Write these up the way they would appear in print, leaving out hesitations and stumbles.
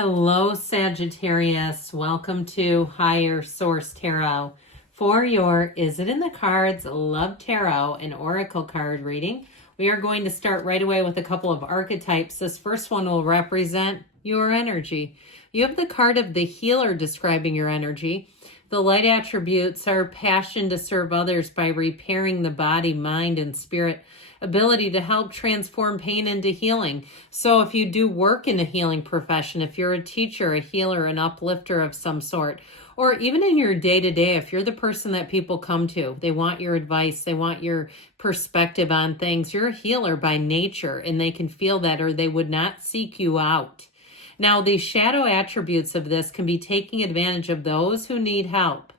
Hello, Sagittarius. Welcome to Higher Source Tarot for your Is It in the Cards Love Tarot and Oracle card reading. We are going to start right away with a couple of archetypes. This first one will represent your energy. You have the card of the healer describing your energy. The light attributes are passion to serve others by repairing the body, mind, and spirit, ability to help transform pain into healing. So if you do work in a healing profession, if you're a teacher, a healer, an uplifter of some sort, or even in your day-to-day, if you're the person that people come to, they want your advice, they want your perspective on things, you're a healer by nature, and they can feel that or they would not seek you out. Now, the shadow attributes of this can be taking advantage of those who need help,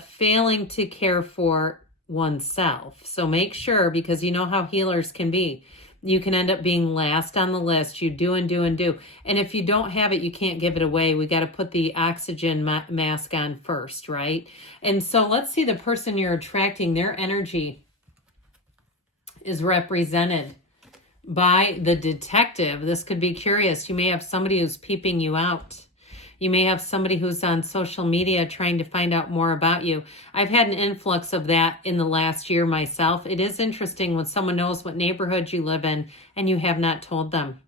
failing to care for oneself. So make sure, because you know how healers can be. You can end up being last on the list. You do and do and do. And if you don't have it, you can't give it away. We got to put the oxygen mask on first, right? And so let's see the person you're attracting. Their energy is represented by the detective. This could be curious. You may have somebody who's peeping you out. You may have somebody who's on social media trying to find out more about you. I've had an influx of that in the last year myself. It is interesting when someone knows what neighborhood you live in and you have not told them.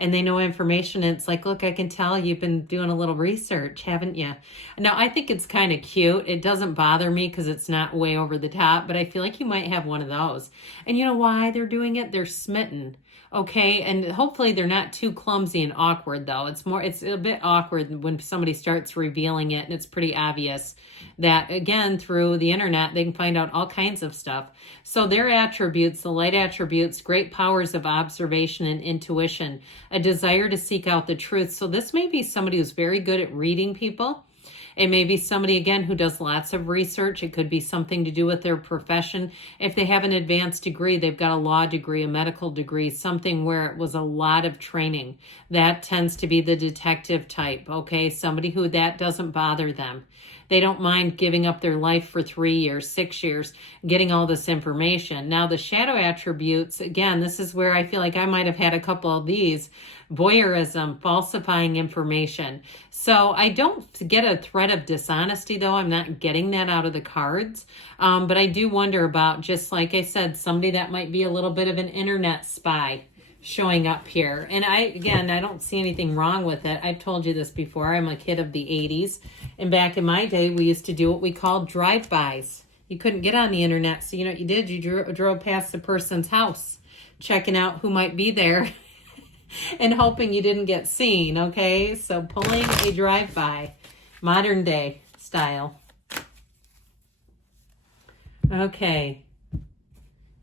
And they know information. And it's like, look, I can tell you've been doing a little research, haven't you? Now, I think it's kind of cute. It doesn't bother me because it's not way over the top, but I feel like you might have one of those. And you know why they're doing it? They're smitten. Okay, and hopefully they're not too clumsy and awkward, though. It's a bit awkward when somebody starts revealing it, and it's pretty obvious that, again, through the internet, they can find out all kinds of stuff. So their attributes, the light attributes, great powers of observation and intuition, a desire to seek out the truth. So this may be somebody who's very good at reading people. It may be somebody, again, who does lots of research. It could be something to do with their profession. If they have an advanced degree, they've got a law degree, a medical degree, something where it was a lot of training. That tends to be the detective type, okay? Somebody who that doesn't bother them. They don't mind giving up their life for 3 years, 6 years, getting all this information. Now, the shadow attributes, again, this is where I feel like I might have had a couple of these. Voyeurism, falsifying information. So I don't get a threat of dishonesty, though. I'm not getting that out of the cards. But I do wonder about, just like I said, somebody that might be a little bit of an internet spy showing up here. And I don't see anything wrong with it. I've told you this before. I'm a kid of the 80s. And back in my day, we used to do what we called drive-bys. You couldn't get on the internet. So you know what you did? You drove past the person's house, checking out who might be there and hoping you didn't get seen, okay? So pulling a drive-by, modern day style. Okay.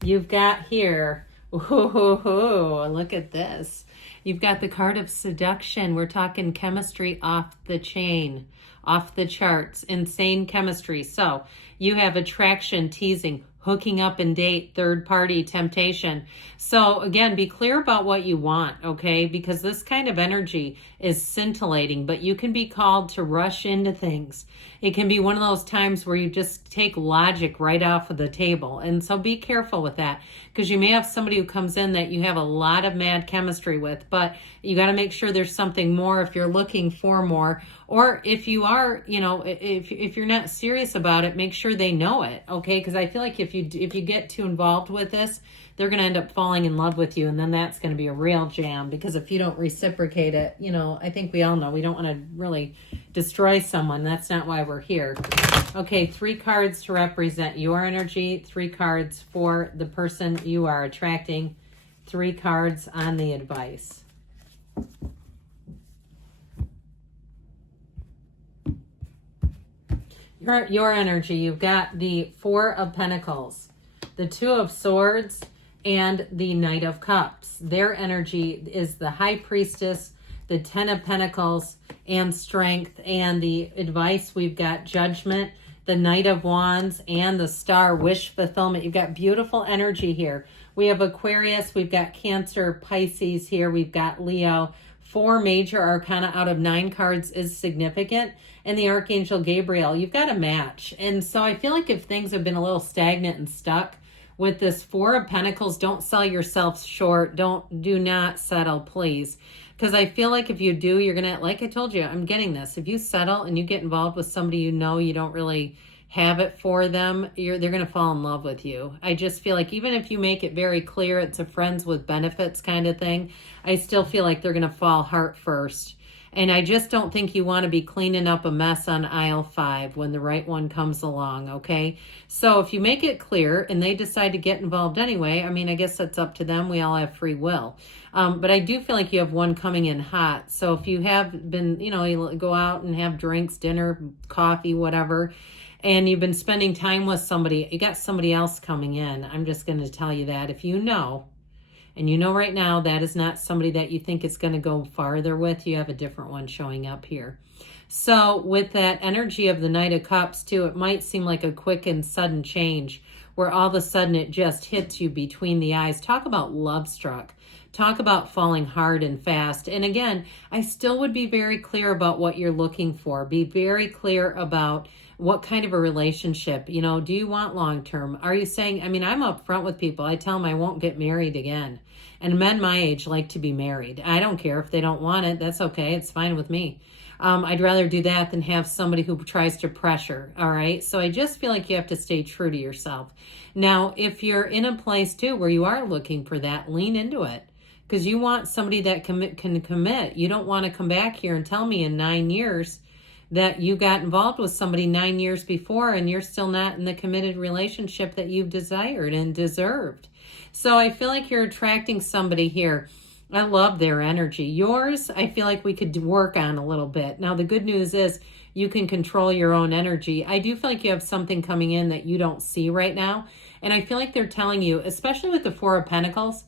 You've got here, ooh, look at this. You've got the card of seduction. We're talking chemistry off the chain, off the charts, insane chemistry. So you have attraction, teasing, hooking up and date, third party, temptation. So again, be clear about what you want, okay? Because this kind of energy is scintillating, but you can be called to rush into things. It can be one of those times where you just take logic right off of the table. And so be careful with that, because you may have somebody who comes in that you have a lot of mad chemistry with, but you got to make sure there's something more if you're looking for more. Or if you are, if you're not serious about it, make sure they know it, okay? Because I feel like if you get too involved with this, they're going to end up falling in love with you, and then that's going to be a real jam, because if you don't reciprocate it, I think we all know we don't want to really destroy someone. That's not why we're here. Okay, 3 cards to represent your energy, 3 cards for the person you are attracting, 3 cards on the advice. Your energy, you've got the 4 of Pentacles, the 2 of Swords, and the Knight of Cups. Their energy is the High Priestess, the 10 of Pentacles, and Strength. And the advice, we've got Judgment, the Knight of Wands, and the Star, Wish Fulfillment. You've got beautiful energy here. We have Aquarius, we've got Cancer, Pisces here, we've got Leo. 4 major arcana out of 9 cards is significant. And the Archangel Gabriel, you've got a match. And so I feel like if things have been a little stagnant and stuck with this 4 of Pentacles, don't sell yourself short. Do not settle, please. Because I feel like if you do, you're going to, like I told you, I'm getting this. If you settle and you get involved with somebody you know you don't really have it for them, they're going to fall in love with you. I just feel like even if you make it very clear it's a friends with benefits kind of thing, I still feel like they're going to fall heart first. And I just don't think you want to be cleaning up a mess on aisle 5 when the right one comes along, okay? So if you make it clear and they decide to get involved anyway, I mean, I guess that's up to them. We all have free will. But I do feel like you have one coming in hot. So if you have been, you go out and have drinks, dinner, coffee, whatever, and you've been spending time with somebody, you got somebody else coming in. I'm just going to tell you that. If you know, and you know right now that is not somebody that you think is going to go farther with, you have a different one showing up here. So with that energy of the Knight of Cups too, it might seem like a quick and sudden change where all of a sudden it just hits you between the eyes. Talk about love struck. Talk about falling hard and fast. And again, I still would be very clear about what you're looking for. Be very clear about what kind of a relationship, do you want long-term? Are you saying, I'm upfront with people. I tell them I won't get married again. And men my age like to be married. I don't care if they don't want it. That's okay. It's fine with me. I'd rather do that than have somebody who tries to pressure. All right. So I just feel like you have to stay true to yourself. Now, if you're in a place too where you are looking for that, lean into it. Because you want somebody that can commit. You don't want to come back here and tell me in 9 years that you got involved with somebody 9 years before and you're still not in the committed relationship that you've desired and deserved. So I feel like you're attracting somebody here. I love their energy. Yours, I feel like we could work on a little bit. Now, the good news is you can control your own energy. I do feel like you have something coming in that you don't see right now. And I feel like they're telling you, especially with the Four of Pentacles,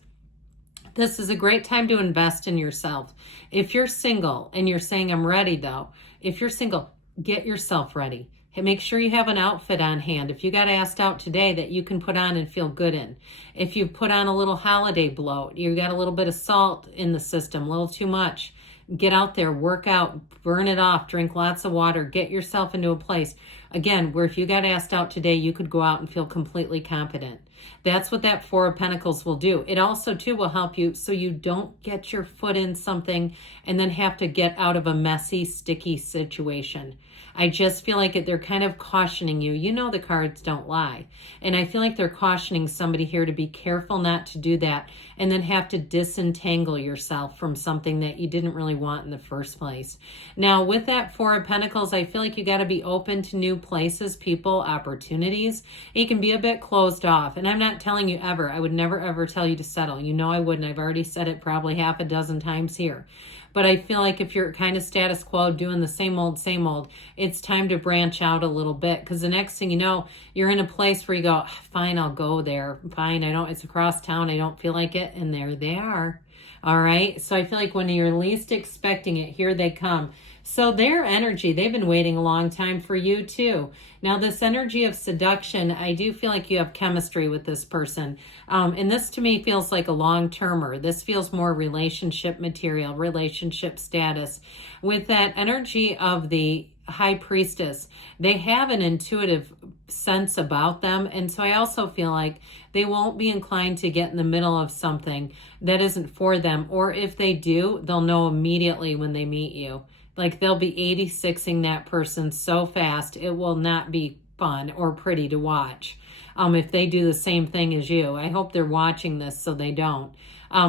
this is a great time to invest in yourself. If you're single and you're saying, I'm ready though, if you're single, get yourself ready. Make sure you have an outfit on hand. If you got asked out today that you can put on and feel good in. If you put on a little holiday bloat, you got a little bit of salt in the system, a little too much. Get out there, work out, burn it off, drink lots of water, get yourself into a place, again, where if you got asked out today, you could go out and feel completely confident. That's what that Four of Pentacles will do. It also, too, will help you so you don't get your foot in something and then have to get out of a messy, sticky situation. I just feel like they're kind of cautioning you. You know the cards don't lie. And I feel like they're cautioning somebody here to be careful not to do that and then have to disentangle yourself from something that you didn't really want in the first place. Now, with that Four of Pentacles, I feel like you got to be open to new places, people, opportunities. You can be a bit closed off. And I'm not telling you ever. I would never, ever tell you to settle. You know I wouldn't. I've already said it probably half a dozen times here. But I feel like if you're kind of status quo, doing the same old, it's time to branch out a little bit. Because the next thing you know, you're in a place where you go, fine, I'll go there. Fine, it's across town. I don't feel like it. And there they are. All right. So I feel like when you're least expecting it, here they come. So their energy, they've been waiting a long time for you too. Now this energy of seduction, I do feel like you have chemistry with this person. And this to me feels like a long-termer. This feels more relationship material, relationship status. With that energy of the High Priestess, they have an intuitive sense about them. And so I also feel like they won't be inclined to get in the middle of something that isn't for them. Or if they do, they'll know immediately when they meet you. Like they'll be 86ing that person so fast, it will not be fun or pretty to watch if they do the same thing as you. I hope they're watching this so they don't.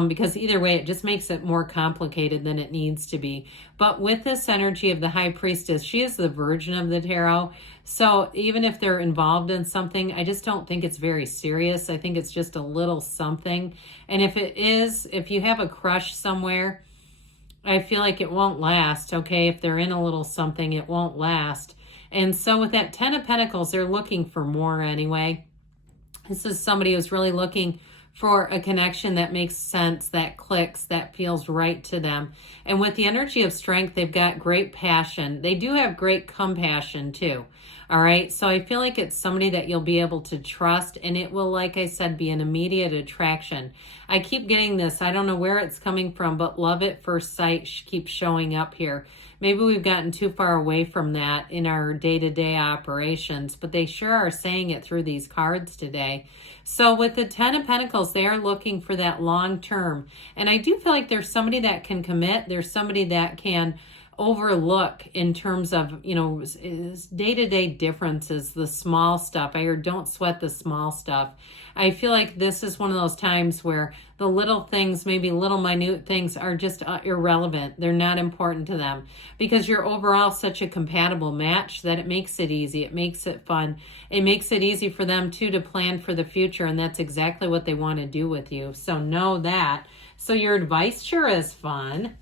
Because either way, it just makes it more complicated than it needs to be. But with this energy of the High Priestess, she is the Virgin of the Tarot. So even if they're involved in something, I just don't think it's very serious. I think it's just a little something. And if it is, if you have a crush somewhere, I feel like it won't last, okay? If they're in a little something, it won't last. And so with that Ten of Pentacles, they're looking for more anyway. This is somebody who's really looking for a connection that makes sense, that clicks, that feels right to them. And with the energy of Strength, they've got great passion. They do have great compassion too. All right. So I feel like it's somebody that you'll be able to trust, and it will, like I said, be an immediate attraction. I keep getting this. I don't know where it's coming from, but love at first sight keeps showing up here. Maybe we've gotten too far away from that in our day-to-day operations, but they sure are saying it through these cards today. So with the Ten of Pentacles, they are looking for that long term. And I do feel like there's somebody that can commit. There's somebody that can overlook in terms of, you know, day-to-day differences, the small stuff. I heard don't sweat the small stuff. I feel like this is one of those times where the little things, maybe little minute things, are just irrelevant. They're not important to them because you're overall such a compatible match that it makes it easy. It makes it fun. It makes it easy for them too to plan for the future, and that's exactly what they want to do with you. So know that. So your advice sure is fun.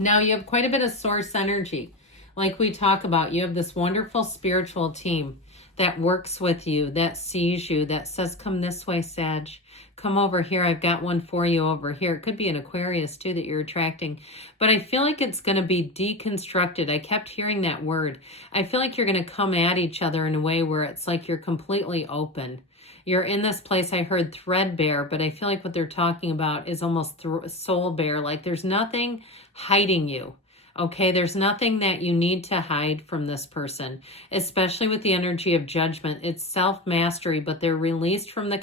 Now you have quite a bit of source energy. Like we talk about, you have this wonderful spiritual team that works with you, that sees you, that says, come this way, Sag. Come over here. I've got one for you over here. It could be an Aquarius too that you're attracting. But I feel like it's going to be deconstructed. I kept hearing that word. I feel like you're going to come at each other in a way where it's like you're completely open. You're in this place, I heard threadbare, but I feel like what they're talking about is almost soul bare. Like there's nothing hiding you. Okay, there's nothing that you need to hide from this person, especially with the energy of judgment. It's self-mastery, but they're released from the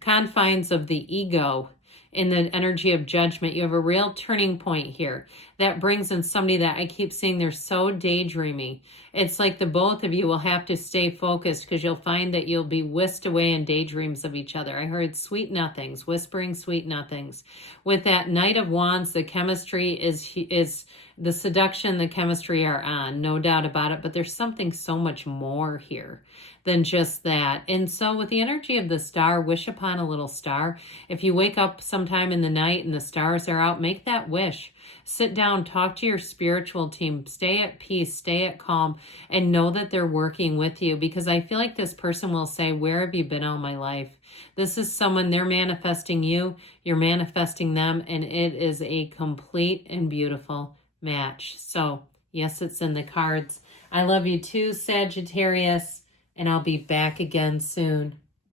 confines of the ego in the energy of judgment. You have a real turning point here that brings in somebody that I keep seeing they're so daydreamy. It's like the both of you will have to stay focused because you'll find that you'll be whisked away in daydreams of each other. I heard sweet nothings, whispering sweet nothings. With that Knight of Wands, the chemistry is the seduction, the chemistry are on, no doubt about it. But there's something so much more here than just that. And so with the energy of the star, wish upon a little star. If you wake up sometime in the night and the stars are out, make that wish. Sit down, talk to your spiritual team, stay at peace, stay at calm, and know that they're working with you, because I feel like this person will say, where have you been all my life? This is someone, they're manifesting you, you're manifesting them, and it is a complete and beautiful match. So yes, it's in the cards. I love you too, Sagittarius, and I'll be back again soon.